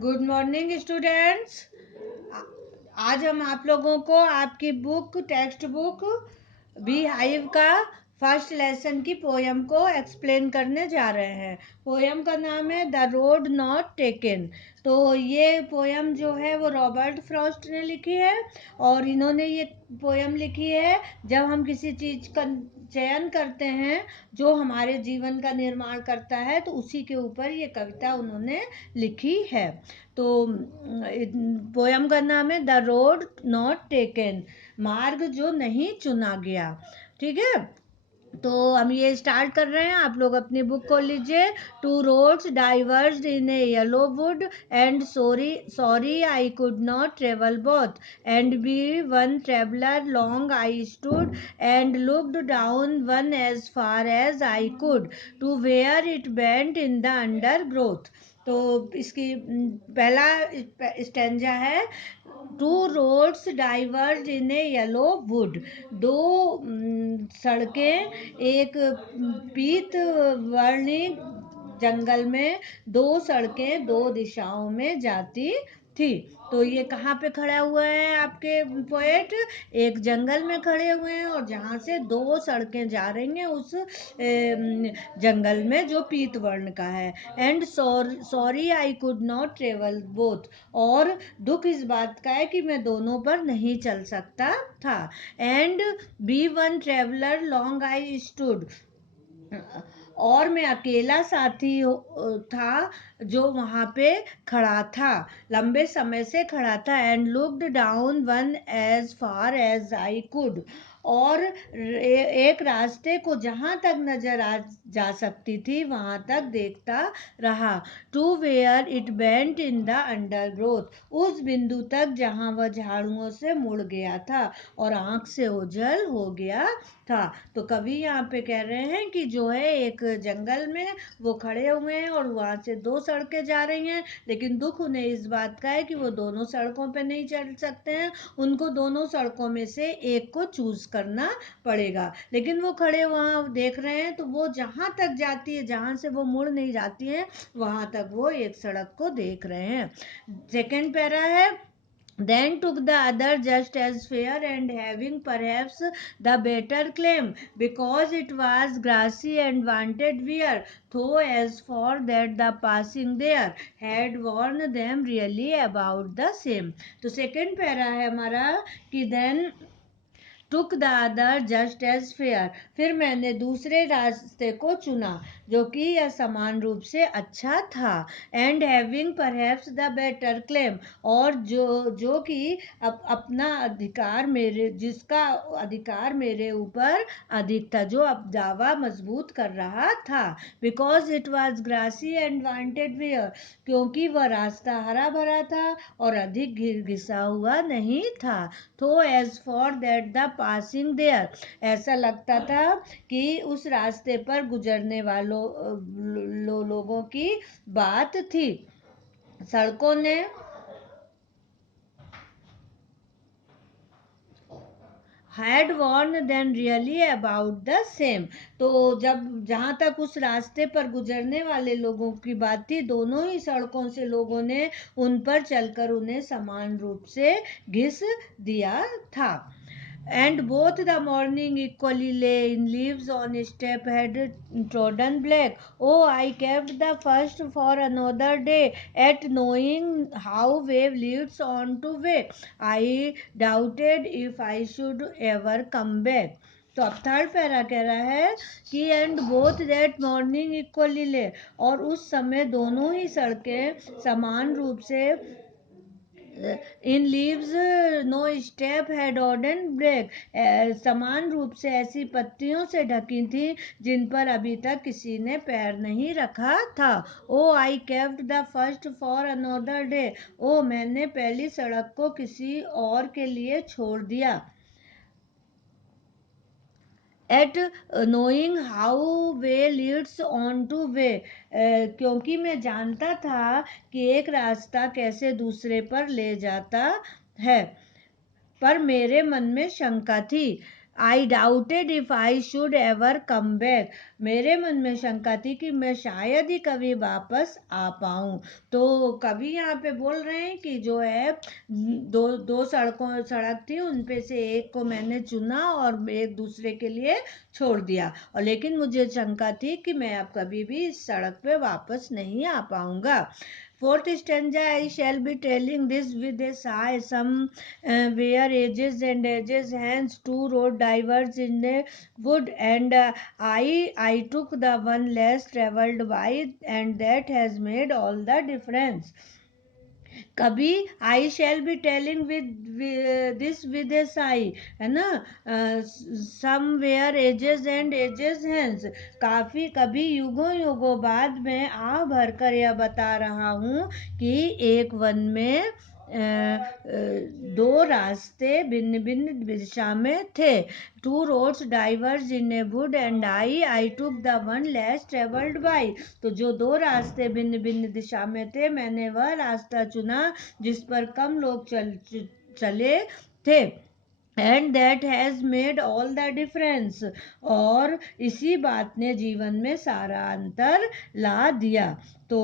Good morning students. आज हम आप लोगों को आपकी टेक्स्ट बुक बी हाइव का फर्स्ट लेसन की पोयम को एक्सप्लेन करने जा रहे हैं। पोयम का नाम है द रोड नॉट टेकन। तो ये पोयम जो है वो रॉबर्ट फ्रॉस्ट ने लिखी है और इन्होंने ये पोयम लिखी है जब हम किसी चीज़ का चयन करते हैं जो हमारे जीवन का निर्माण करता है, तो उसी के ऊपर ये कविता उन्होंने लिखी है। तो पोयम का नाम है द रोड नॉट टेकन, मार्ग जो नहीं चुना गया। ठीक है, तो हम ये स्टार्ट कर रहे हैं। आप लोग अपनी बुक खोल लीजिए। Two roads diverged in a yellow wood and sorry I could not travel both and be one traveller long I stood and looked down one as far as I could to where it bent in the undergrowth. तो इसकी पहला stanza है two roads diverge in a yellow wood. दो सड़कें एक पीत वर्णी जंगल में, दो सड़कें दो दिशाओं में जाती थी। तो ये कहाँ पे खड़ा हुआ है आपके पोएट? एक जंगल में खड़े हुए हैं और जहाँ से दो सड़कें जा रही हैं उस जंगल में जो पीत वर्ण का है। And sorry I could not travel both, और दुख इस बात का है कि मैं दोनों पर नहीं चल सकता था। And be one traveller long I stood, और मैं अकेला साथी था जो वहाँ पे खड़ा था, लंबे समय से खड़ा था। And looked down one as far as I could, और एक रास्ते को जहाँ तक नजर आ जा सकती थी वहाँ तक देखता रहा। To where it bent in the undergrowth, उस बिंदु तक जहाँ वह झाड़ुओं से मुड़ गया था और आँख से ओझल हो गया था। तो कवि यहाँ पे कह रहे हैं कि जो है एक जंगल में वो खड़े हुए हैं और वहाँ से दो सड़कें जा रही हैं, लेकिन दुख उन्हें इस बात का है कि वो दोनों सड़कों पे नहीं चल सकते हैं, उनको दोनों सड़कों में से एक को चूज करना पड़ेगा। लेकिन वो खड़े वहाँ देख रहे हैं, तो वो जहाँ तक जाती है, जहाँ से वो मुड़ नहीं जाती है, वहाँ तक वो एक सड़क को देख रहे हैं। सेकेंड पैरा है then took the other just as fair and having perhaps the better claim, because it was grassy and wanted wear, though as for that the passing there had warned them really about the same। तो second para है हमारा कि then took the other just as fair, फिर मैंने दूसरे रास्ते को चुना जो कि यह समान रूप से अच्छा था। And having perhaps the better claim, और जो कि अपना अधिकार मेरे, जिसका अधिकार मेरे ऊपर अधिक था, जो अब दावा मजबूत कर रहा था। Because it was grassy and wanted wear, क्योंकि वह रास्ता हरा भरा था और अधिक घिसा हुआ नहीं था। तो as for that the passing there, ऐसा लगता था कि उस रास्ते पर गुजरने वालों लोगों की बात थी। सड़कों ने had warned them really about the same, तो जब जहाँ तक उस रास्ते पर गुजरने वाले लोगों की बात थी, दोनों ही सड़कों से लोगों ने उन पर चलकर उन्हें समान रूप से घिस दिया था। And both the morning equally lay in leaves on step had trodden black. Oh, I kept the first for another day, at knowing how wave leads on to way. I doubted if I should ever come back। तो अब third para कह रहा है कि and both that morning equally ले, और उस समय दोनों ही सड़कें समान रूप से in leaves no step had trodden black, समान रूप से ऐसी पत्तियों से ढकी थी जिन पर अभी तक किसी ने पैर नहीं रखा था। Oh I kept the first for another day, oh मैंने पहली सड़क को किसी और के लिए छोड़ दिया। Yet knowing how way leads on to way, क्योंकि मैं जानता था कि एक रास्ता कैसे दूसरे पर ले जाता है, पर मेरे मन में शंका थी। आई doubted if I should ever come back, मेरे मन में शंका थी कि मैं शायद ही कभी वापस आ पाऊं। तो कवि यहाँ पे बोल रहे हैं कि जो है दो दो सड़क थी, उन पे से एक को मैंने चुना और एक दूसरे के लिए छोड़ दिया, और लेकिन मुझे शंका थी कि मैं अब कभी भी इस सड़क पे वापस नहीं आ पाऊंगा। Fourth stanza, I shall be telling this with a sigh. Some where edges and edges, hands two road diverged in the wood, and I took the one less travelled by, and that has made all the difference. कभी I shall be telling this with a sigh, है ना, somewhere ages and ages hence, काफी कभी युगों युगों बाद मैं आ भर कर यह बता रहा हूँ कि एक वन में दो रास्ते भिन्न भिन्न दिशा में थे। Two roads diverge in a wood and I took the one less travelled by, तो जो दो रास्ते भिन्न भिन्न दिशा में थे, मैंने वह रास्ता चुना जिस पर कम लोग चले थे। And that has made all the difference, और इसी बात ने जीवन में सारा अंतर ला दिया। तो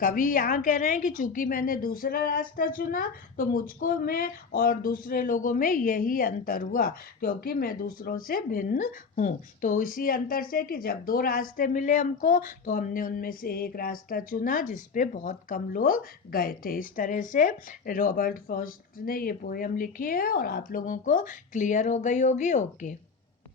कवि यहाँ कह रहे हैं कि चूंकि मैंने दूसरा रास्ता चुना, तो मुझको में और दूसरे लोगों में यही अंतर हुआ, क्योंकि मैं दूसरों से भिन्न हूँ। तो इसी अंतर से कि जब दो रास्ते मिले हमको, तो हमने उनमें से एक रास्ता चुना जिस पे बहुत कम लोग गए थे। इस तरह से रॉबर्ट फ्रॉस्ट ने ये पोयम लिखी है, और आप लोगों को क्लियर हो गई होगी। ओके।